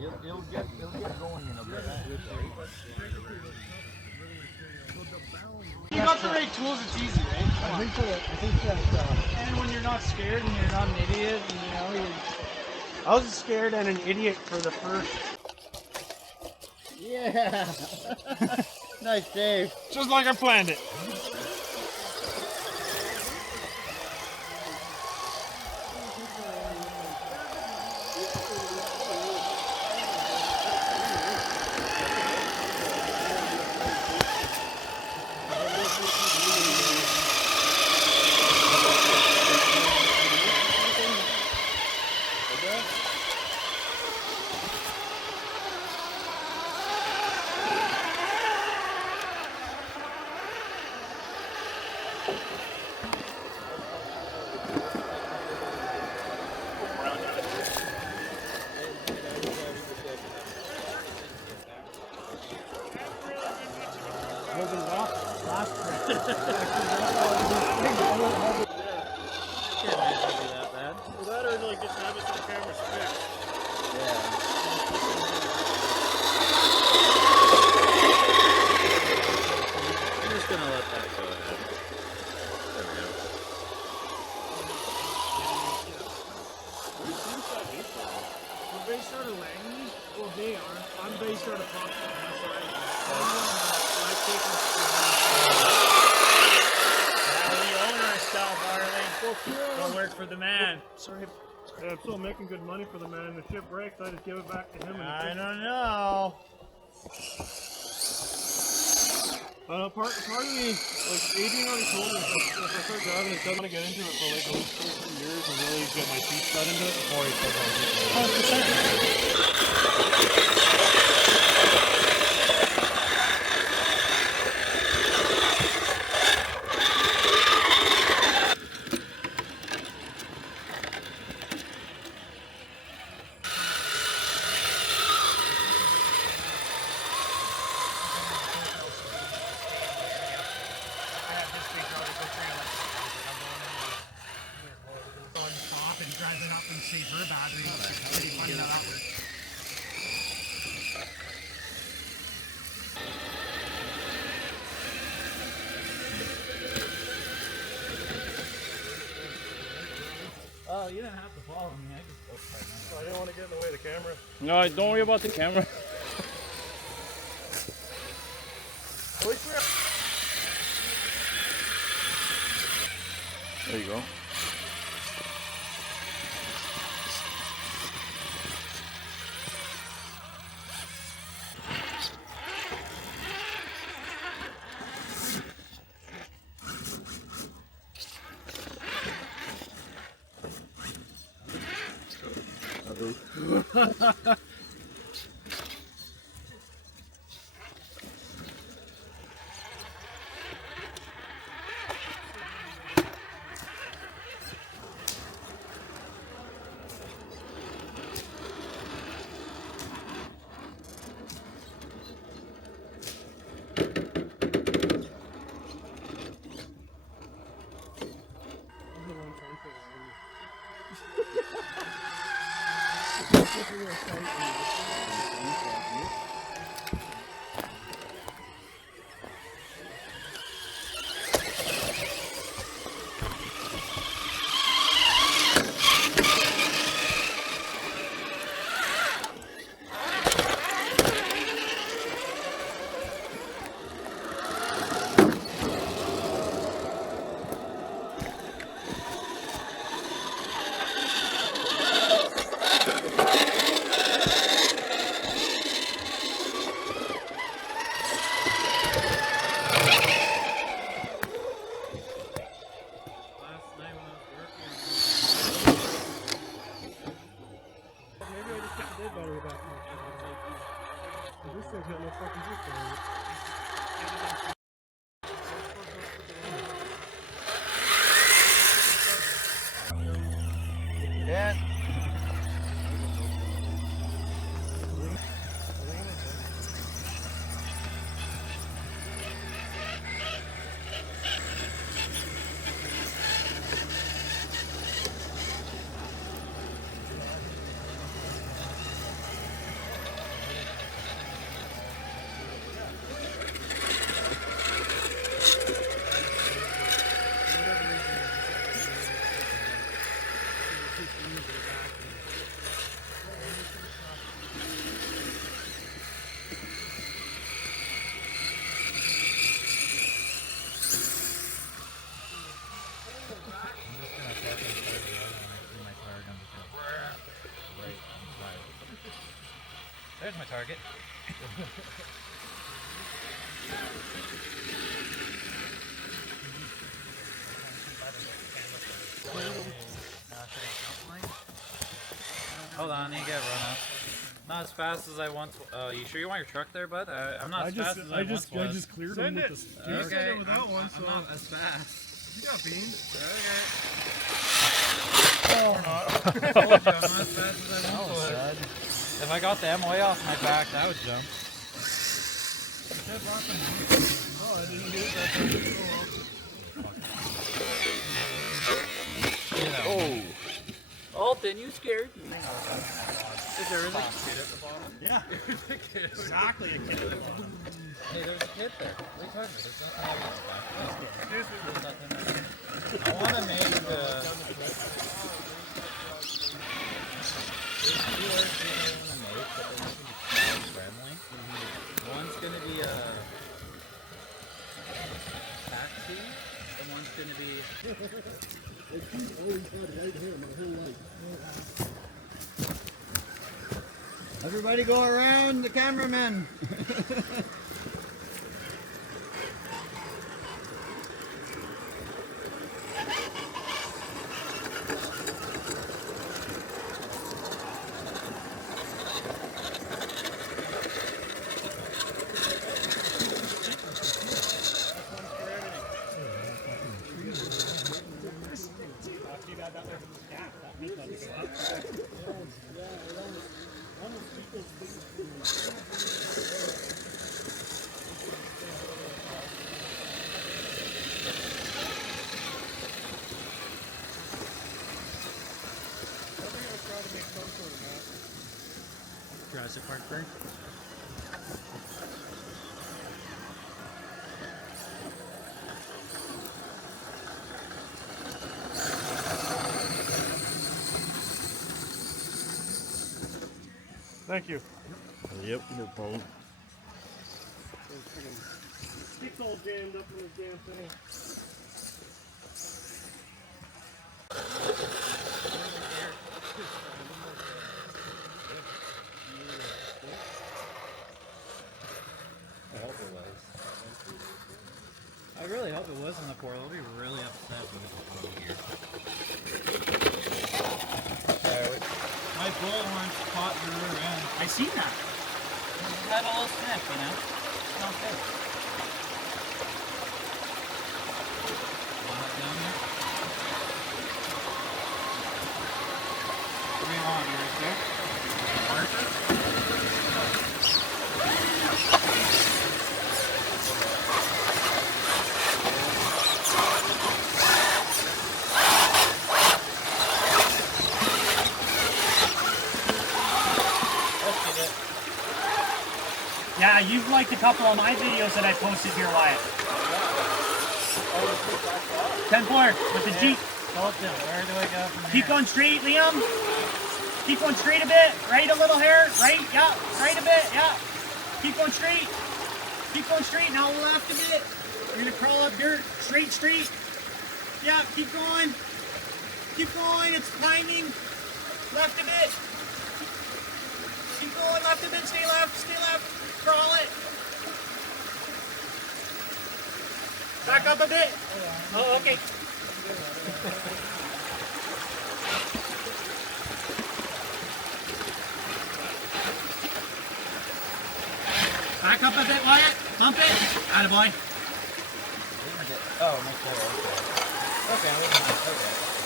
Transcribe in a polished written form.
It'll get going in a bit. You got the right tools, it's easy, right? I think that. And when you're not scared and you're not an idiot, and, you know, I was scared and an idiot for the first. Yeah. Nice save. Just like I planned it. I'm still making good money for the man. The ship breaks, I just give it back to him. And I don't know. Part of me, like Adrian already told me, if I start driving, I want to get into it for like at least 2 years and really get my teeth cut into it before I start going. 100%. Oh, you didn't have to follow me. I just looked right now. I didn't want to get in the way of the camera. No, don't worry about the camera. There you go. Yeah. There's my target. Hold on, I need to get run up. Not as fast as I once. You sure you want your truck there, bud? I'm not as fast as I once was. I just cleared him with this. You said it with that one, so. I'm not as fast. You got beans. Okay. Or not. I told you, I'm not as fast as I once was. If I got the MOA off my back, that would jump. Oh, I didn't get it. Oh. Alton, you scared me. Is there really a kid at the bottom? Yeah. Exactly, a kid at the bottom. Hey, there's a kid there. What are you talking about? There's nothing like that. I want to make there's two words we're going to make, but they're going to be child friendly. One's going to be a taxi, and one's going to be... Everybody go around the cameraman. Jurassic Park bird. Thank you. Yep, no problem. Stick's all jammed up in this damn thing. I really hope it was in the port. I'll be really upset when it's over here. My bullhorn's caught the rear end. I seen that. It had a little sniff, you know? It's not good. Want it down there? What do you want? You right there? Marker? Yeah, you've liked a couple of my videos that I posted here, Wyatt. 10-4 with the Jeep. Dalton, where do I go from here? Keep going straight, Liam. Keep going straight a bit. Right a little here. Right, yeah. Right a bit, yeah. Keep going straight. Keep going straight. Now left a bit. You're gonna crawl up dirt. Straight, straight. Yeah, keep going. Keep going. It's climbing. Left a bit. Keep going. Left a bit. Stay left. Stay left. Crawl it. Back up a bit. Oh, okay. Back up a bit, Wyatt. Bump it. Attaboy. Oh, my floor. Okay, okay.